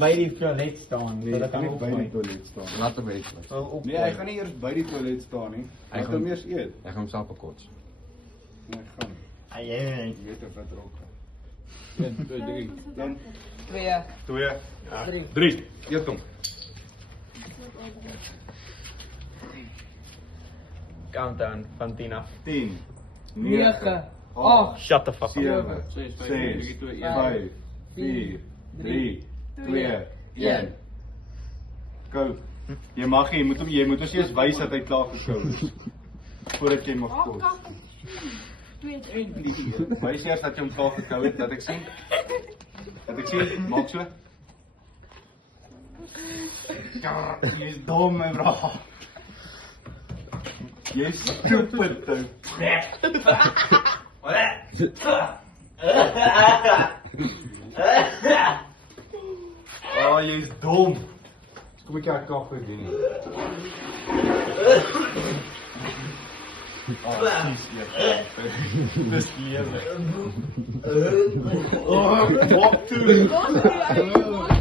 by die toilet staan. Nee, sodat hy kan hy nie by die toilet staan. Laat hom eet. Nee, hy gaan nie eers by die toilet staan nie. Hy gaan hom eers eet. Hy gaan homself bekots. Nee, gaan. Ai, Jy weet of wat rok. 1, 2, 3. 1, 2, 2, 3. Eet hom. countdown van 10 af. 10, 9, 8, Shut the fuck up. 7, 6, 6, 5, 4, 5, 4, 3, 2, 1. Go. Jy mag nie, jy moet ons eers wys dat hy klaar gekou is. Voordat jy mag kos. Wys eers dat jy hom klaar gekou het, dat ek sien. Dat ek sien, maak so. Ja, jy is dom, my bra. Jy is stupid, ou. Oh, jy is dom. Kom ek jou koffie doen. Oh, dis leer. Oh, wat toe?